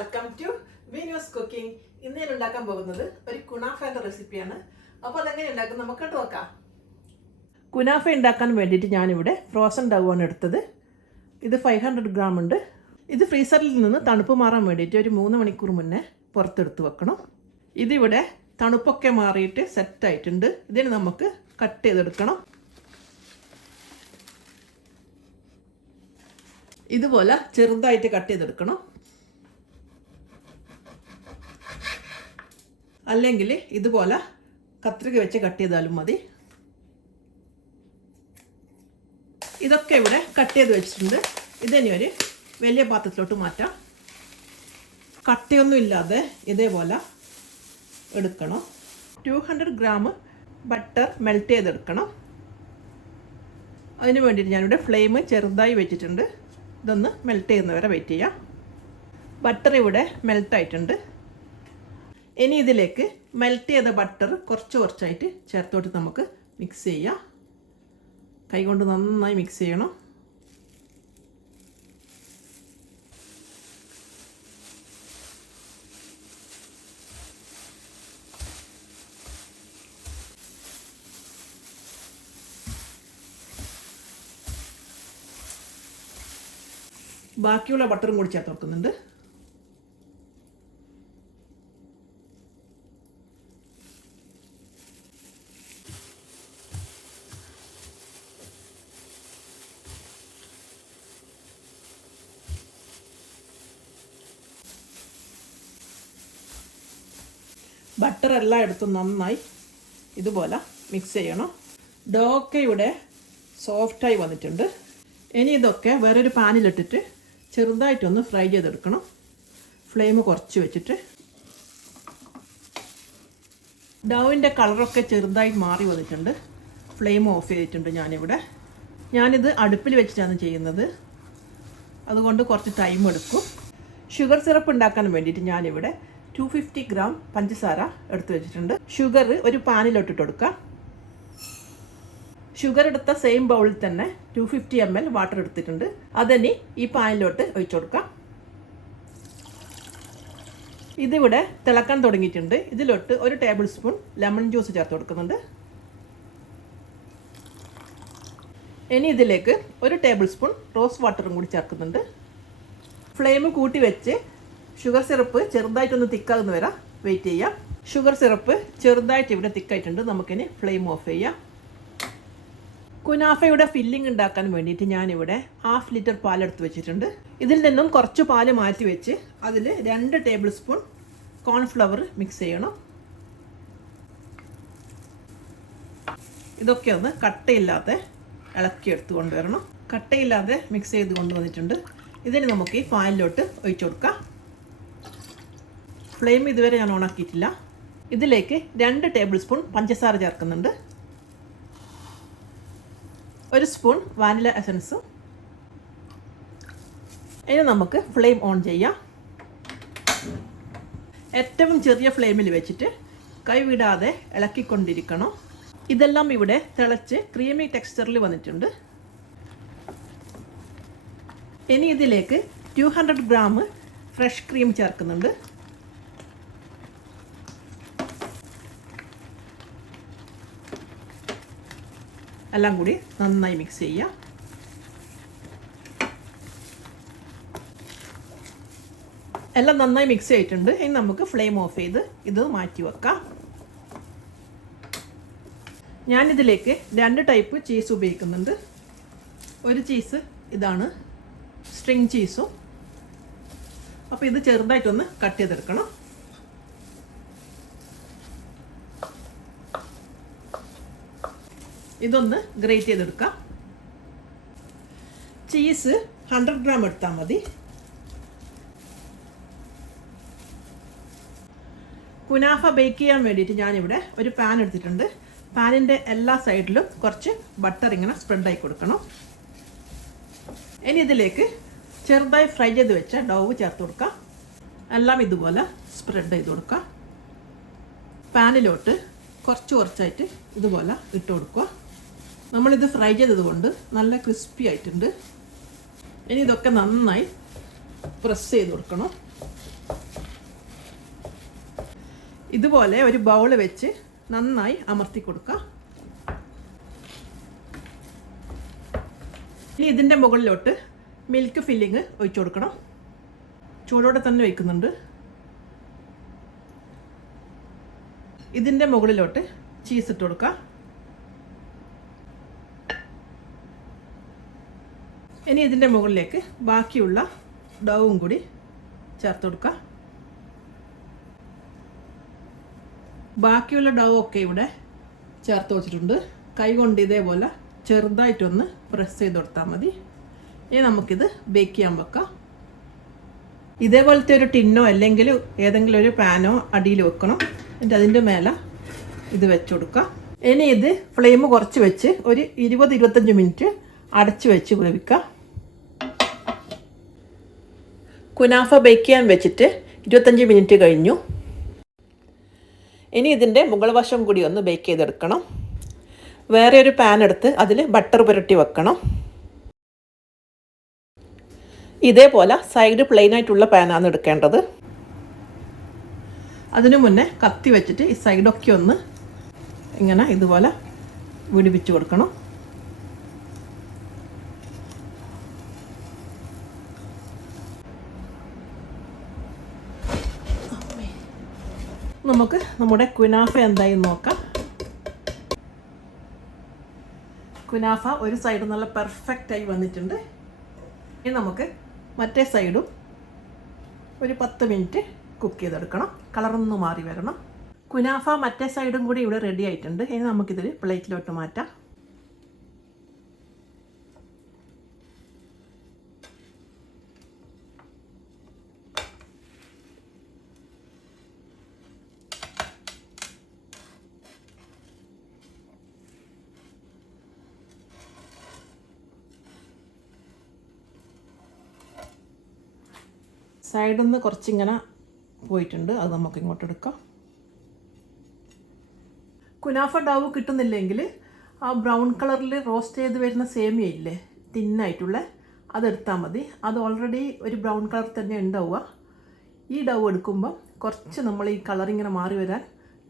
Welcome to Vinos cooking ഇന്ന് ഞാൻ ഉണ്ടാക്കാൻ പോകുന്നത് ഒരു കുണാഫയുടെ റെസിപ്പിയാണ് അപ്പോൾ അതെങ്ങനെ ഉണ്ടാക്കും നമുക്ക് നോക്കാം. കുനാഫ ഉണ്ടാക്കാൻ വേണ്ടിയിട്ട് ഞാനിവിടെ ഫ്രോസൺ ഡവാണ് എടുത്തത്. ഇത് ഫൈവ് ഹൺഡ്രഡ് ഗ്രാം ഉണ്ട്. ഇത് ഫ്രീസറിൽ നിന്ന് തണുപ്പ് മാറാൻ വേണ്ടിയിട്ട് ഒരു മൂന്ന് മണിക്കൂർ മുന്നേ പുറത്തെടുത്ത് വെക്കണം. ഇതിവിടെ തണുപ്പൊക്കെ മാറിയിട്ട് സെറ്റായിട്ടുണ്ട് ഇതിന് നമുക്ക് കട്ട് ചെയ്തെടുക്കണം. ഇതുപോലെ ചെറുതായിട്ട് കട്ട് ചെയ്തെടുക്കണം. അല്ലെങ്കിൽ ഇതുപോലെ കത്രിക വെച്ച് കട്ട് ചെയ്താലും മതി. ഇതൊക്കെ ഇവിടെ കട്ട് ചെയ്ത് വെച്ചിട്ടുണ്ട്. ഇതിനി ഒരു വലിയ പാത്രത്തിലോട്ട് മാറ്റാം. കട്ടയൊന്നും ഇല്ലാതെ ഇതേപോലെ എടുക്കണം. Two hundred gram butter melt ചെയ്തെടുക്കണം. അതിന് വേണ്ടിയിട്ട് ഞാനിവിടെ ഫ്ലെയിം ചെറുതായി വെച്ചിട്ടുണ്ട്. ഇതൊന്ന് മെൽറ്റ് ചെയ്യുന്നവരെ വെയിറ്റ് ചെയ്യാം. ബട്ടർ ഇവിടെ മെൽട്ടായിട്ടുണ്ട് ഇനി ഇതിലേക്ക് മെൽറ്റ് ചെയ്ത ബട്ടർ കുറച്ച് കുറച്ചായിട്ട് ചേർത്തോട്ട് നമുക്ക് മിക്സ് ചെയ്യാം. കൈകൊണ്ട് നന്നായി മിക്സ് ചെയ്യണം. ബാക്കിയുള്ള ബട്ടറും കൂടി ചേർത്ത് കൊടുക്കുന്നുണ്ട്. ബട്ടർ എല്ലാം എടുത്ത് നന്നായി ഇതുപോലെ മിക്സ് ചെയ്യണം. ഡോക്കയുടെ സോഫ്റ്റായി വന്നിട്ടുണ്ട്. ഇനി ഇതൊക്കെ വേറൊരു പാനിലിട്ടിട്ട് ചെറുതായിട്ടൊന്ന് ഫ്രൈ ചെയ്തെടുക്കണം. ഫ്ലെയിം കുറച്ച് വെച്ചിട്ട്. ഡവിന്റെ കളറൊക്കെ ചെറുതായി മാറി വന്നിട്ടുണ്ട്. ഫ്ലെയിം ഓഫ് ചെയ്തിട്ടുണ്ട് ഞാനിവിടെ. ഞാനിത് അടുപ്പിൽ വെച്ചിട്ടാണ് ചെയ്യുന്നത്. അതുകൊണ്ട് കുറച്ച് ടൈം എടുക്കും. ഷുഗർ സിറപ്പ് ഉണ്ടാക്കാൻ വേണ്ടിയിട്ട് ഞാനിവിടെ ടു ഫിഫ്റ്റി ഗ്രാം പഞ്ചസാര എടുത്തു വെച്ചിട്ടുണ്ട്. ഷുഗർ ഒരു പാനിലോട്ടിട്ട് കൊടുക്കുക ഷുഗർ എടുത്ത സെയിം ബൗളിൽ തന്നെ two fifty M L water എടുത്തിട്ടുണ്ട്. അതിനി ഈ പാനിലോട്ട് ഒഴിച്ചു കൊടുക്കാം. ഇതിവിടെ തിളക്കാൻ തുടങ്ങിയിട്ടുണ്ട്. ഇതിലോട്ട് ഒരു ടേബിൾ സ്പൂൺ ലെമൺ ജ്യൂസ് ചേർത്ത് കൊടുക്കുന്നുണ്ട്. ഇനി ഇതിലേക്ക് ഒരു ടേബിൾ സ്പൂൺ റോസ് വാട്ടറും കൂടി ചേർക്കുന്നുണ്ട്. ഫ്ലെയിം കൂട്ടി വെച്ച് ഷുഗർ സിറപ്പ് ചെറുതായിട്ടൊന്ന് തിക്കാകുന്ന വരെ. വെയിറ്റ് ചെയ്യാം. ഷുഗർ സിറപ്പ് ചെറുതായിട്ട് ഇവിടെ തിക്കായിട്ടുണ്ട്. നമുക്കിനി ഫ്ലെയിം ഓഫ് ചെയ്യാം. കുനാഫയുടെ ഫില്ലിംഗ് ഉണ്ടാക്കാൻ വേണ്ടിയിട്ട് ഞാനിവിടെ ഹാഫ് ലിറ്റർ പാലെടുത്ത് വെച്ചിട്ടുണ്ട്. ഇതിൽ നിന്നും കുറച്ച് പാൽ മാറ്റി വെച്ച് അതിൽ രണ്ട് ടേബിൾ സ്പൂൺ കോൺഫ്ലവർ മിക്സ് ചെയ്യണം. ഇതൊക്കെ ഒന്ന് കട്ടയില്ലാതെ ഇളക്കി എടുത്ത് കൊണ്ടുവരണം. കട്ടയില്ലാതെ മിക്സ് ചെയ്ത് കൊണ്ടുവന്നിട്ടുണ്ട്. ഇതിന് നമുക്ക് ഈ പാലിലോട്ട് ഒഴിച്ചു കൊടുക്കാം. ഫ്ലെയിം ഇതുവരെ ഞാൻ ഓണാക്കിയിട്ടില്ല. ഇതിലേക്ക് രണ്ട് ടേബിൾ സ്പൂൺ പഞ്ചസാര ചേർക്കുന്നുണ്ട്. ഒരു സ്പൂൺ വാനില എസൻസും. ഇനി നമുക്ക് ഫ്ലെയിം ഓൺ ചെയ്യാം. ഏറ്റവും ചെറിയ ഫ്ലെയിമിൽ വെച്ചിട്ട് കൈവിടാതെ ഇളക്കിക്കൊണ്ടിരിക്കണം. ഇതെല്ലാം ഇവിടെ തിളച്ച് ക്രീമി ടെക്സ്ചറിൽ വന്നിട്ടുണ്ട്. ഇനി ഇതിലേക്ക് two hundred gram fresh cream ചേർക്കുന്നുണ്ട്. എല്ലാം കൂടി നന്നായി മിക്സ് ചെയ്യുക. എല്ലാം നന്നായി മിക്സ് ചെയ്തിട്ടുണ്ട് ഇനി നമുക്ക് ഫ്ലെയിം ഓഫ് ചെയ്ത് ഇത് മാറ്റി വെക്കാം. ഞാനിതിലേക്ക് രണ്ട് ടൈപ്പ് ചീസ് ഉപയോഗിക്കുന്നുണ്ട്. ഒരു ചീസ് ഇതാണ് സ്ട്രിങ് ചീസും അപ്പോൾ ഇത് ചെറുതായിട്ടൊന്ന് കട്ട് ചെയ്തെടുക്കണം. ഇതൊന്ന് ഗ്രേറ്റ് ചെയ്തെടുക്കാം. ചീസ് ഹൺഡ്രഡ് ഗ്രാം എടുത്താൽ മതി. കുനാഫ ബേക്ക് ചെയ്യാൻ വേണ്ടിയിട്ട് ഞാനിവിടെ ഒരു പാൻ എടുത്തിട്ടുണ്ട്. പാനിന്റെ എല്ലാ സൈഡിലും കുറച്ച് ബട്ടർ ഇങ്ങനെ സ്പ്രെഡായി കൊടുക്കണം. ഇനി ഇതിലേക്ക് ചെറുതായി ഫ്രൈ ചെയ്ത് വെച്ച ഡവ് ചേർത്ത് കൊടുക്കാം. എല്ലാം ഇതുപോലെ സ്പ്രെഡ് ചെയ്ത് കൊടുക്കാം. പാനിലോട്ട് കുറച്ച് കുറച്ചായിട്ട് ഇതുപോലെ ഇട്ട് കൊടുക്കുക. നമ്മളിത് ഫ്രൈ ചെയ്തതുകൊണ്ട് നല്ല ക്രിസ്പി ആയിട്ടുണ്ട്. ഇനി ഇതൊക്കെ നന്നായി പ്രസ് ചെയ്ത് കൊടുക്കണം. ഇതുപോലെ ഒരു ബൗൾ വെച്ച് നന്നായി അമർത്തി കൊടുക്കുക ഇനി ഇതിന്റെ മുകളിലോട്ട് മിൽക്ക് ഫില്ലിങ് ഒഴിച്ചു കൊടുക്കണം. ചൂടോടെ തന്നെ വയ്ക്കുന്നുണ്ട് ഇതിന്റെ മുകളിലോട്ട് ചീസ് ഇട്ട് കൊടുക്കുക ഇനി ഇതിന്റെ മുകളിലേക്ക് ബാക്കിയുള്ള ഡവും കൂടി ചേർത്ത് കൊടുക്കുക ബാക്കിയുള്ള ഡവ് ഒക്കെ ഇവിടെ ചേർത്ത് വെച്ചിട്ടുണ്ട്. കൈ കൊണ്ട് ഇതേപോലെ ചെറുതായിട്ടൊന്ന് പ്രസ് ചെയ്ത് കൊടുത്താൽ മതി. ഇനി നമുക്കിത് ബേക്ക് ചെയ്യാൻ വെക്കാം. ഇതേപോലത്തെ ഒരു ടിന്നോ അല്ലെങ്കിൽ ഏതെങ്കിലും ഒരു പാനോ അടിയിൽ വെക്കണം. എന്നിട്ട് അതിന്റെ മേലെ ഇത് വെച്ച് കൊടുക്കുക ഇനി ഇത് ഫ്ലെയിം കുറച്ച് വെച്ച് ഒരു ഇരുപത് ഇരുപത്തഞ്ച് മിനിറ്റ് അടച്ച് വെച്ച് വേവിക്കുക കുനാഫ ബേക്ക് ചെയ്യാൻ വെച്ചിട്ട് ഇരുപത്തഞ്ച് മിനിറ്റ് കഴിഞ്ഞു. ഇനി ഇതിന്റെ മുകൾ വശം കൂടി ഒന്ന് ബേക്ക് ചെയ്തെടുക്കണം. വേറെ ഒരു പാൻ എടുത്ത് അതിൽ ബട്ടർ പുരട്ടി വെക്കണം. ഇതേപോലെ സൈഡ് പ്ലെയിൻ ആയിട്ടുള്ള പാനാണ് എടുക്കേണ്ടത്. അതിനു മുന്നേ കത്തി വെച്ചിട്ട് ഈ സൈഡൊക്കെ ഒന്ന് ഇങ്ങനെ ഇതുപോലെ വിടിപ്പിച്ച് കൊടുക്കണം നമുക്ക് നമ്മുടെ കുനാഫ എന്തായി നോക്കാം. കുനാഫ ഒരു സൈഡ് നല്ല പെർഫെക്റ്റ് ആയി വന്നിട്ടുണ്ട്. ഇനി നമുക്ക് മറ്റേ സൈഡും ഒരു പത്ത് മിനിറ്റ് കുക്ക് ചെയ്തെടുക്കണം. കളറൊന്ന് മാറി വരണം. കുനാഫ മറ്റേ സൈഡും കൂടി ഇവിടെ റെഡി ആയിട്ടുണ്ട്. ഇനി നമുക്കിതിൽ പ്ലേറ്റിലോട്ട് മാറ്റാം. സൈഡിൽ നിന്ന് കുറച്ചിങ്ങനെ പോയിട്ടുണ്ട്. അത് നമുക്ക് ഇങ്ങോട്ട് എടുക്കാം. കുനാഫ ഡാവ് കിട്ടുന്നില്ലെങ്കിൽ ആ ബ്രൗൺ കളറിൽ റോസ്റ്റ് ചെയ്ത് വരുന്ന സേമിയ ഇല്ലേ? തിന്നായിട്ടുള്ള അതെടുത്താൽ മതി. അത് ഓൾറെഡി ഒരു ബ്രൗൺ കളർ തന്നെ ഉണ്ടാവുക. ഈ ഡവ് എടുക്കുമ്പം കുറച്ച് നമ്മൾ ഈ കളർ ഇങ്ങനെ മാറി വരാൻ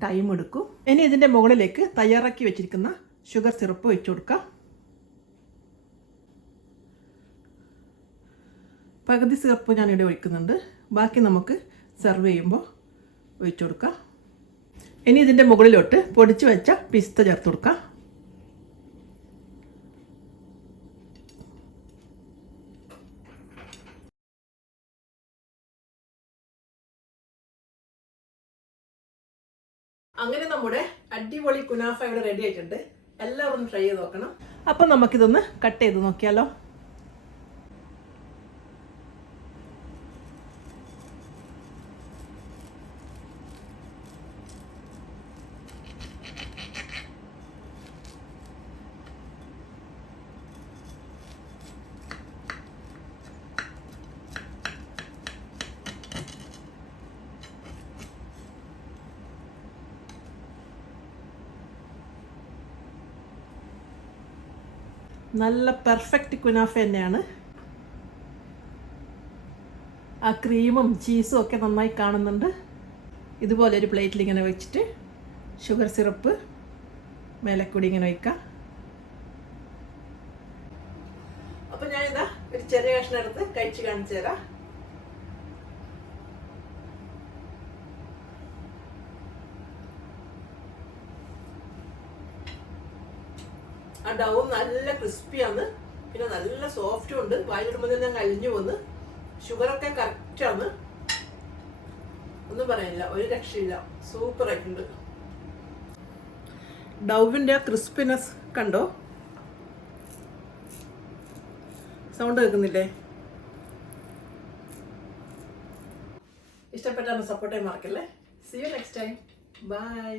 ടൈം എടുക്കും. ഇനി ഇതിന്റെ മുകളിലേക്ക് തയ്യാറാക്കി വെച്ചിരിക്കുന്ന ഷുഗർ സിറപ്പ് വെച്ച് കൊടുക്കാം. പകുതി സിറപ്പ് ഞാനിവിടെ ഒഴിക്കുന്നുണ്ട്. ബാക്കി നമുക്ക് സെർവ് ചെയ്യുമ്പോൾ ഒഴിച്ചു കൊടുക്കാം. ഇനി ഇതിന്റെ മുകളിലോട്ട് പൊടിച്ചു വെച്ച പിസ്ത ചേർത്ത് കൊടുക്കാം. അങ്ങനെ നമ്മുടെ അടിപൊളി കുനാഫ ഇവിടെ റെഡി ആയിട്ടുണ്ട്. എല്ലാവരും ട്രൈ ചെയ്ത് നോക്കണം. അപ്പം നമുക്കിതൊന്ന് കട്ട് ചെയ്ത് നോക്കിയാലോ. നല്ല പെർഫെക്റ്റ് കുനാഫ തന്നെയാണ്. ആ ക്രീമും ചീസും ഒക്കെ നന്നായി കാണുന്നുണ്ട്. ഇതുപോലെ ഒരു പ്ലേറ്റിൽ ഇങ്ങനെ വെച്ചിട്ട് ഷുഗർ സിറപ്പ് മേലക്കൂടി കൂടി ഇങ്ങനെ വയ്ക്കാം അപ്പം ഞാനിതാ ഒരു ചെറിയ കഷ്ണം എടുത്ത് കഴിച്ച് കാണിച്ചു തരാം. ആ നല്ല നല്ല ക്രിസ്പിയാണ്. പിന്നെ നല്ല സോഫ്റ്റും ഉണ്ട്. വായിലിടുമ്പോൾ തന്നെ അലിഞ്ഞു വന്ന് ഷുഗറൊക്കെ കറക്റ്റാണ് ഒന്നും പറയാനില്ല ഒരു രക്ഷയില്ല. സൂപ്പർ ആയിട്ടുണ്ട്. ഡവിന്റെ ആ ക്രിസ്പിനെസ് കണ്ടോ? സൗണ്ട് കേൾക്കുന്നില്ലേ? ഇഷ്ടപ്പെട്ടാണ് സപ്പോർട്ട് ചെയ്യാൻ മറക്കല്ലേ? See you next time bye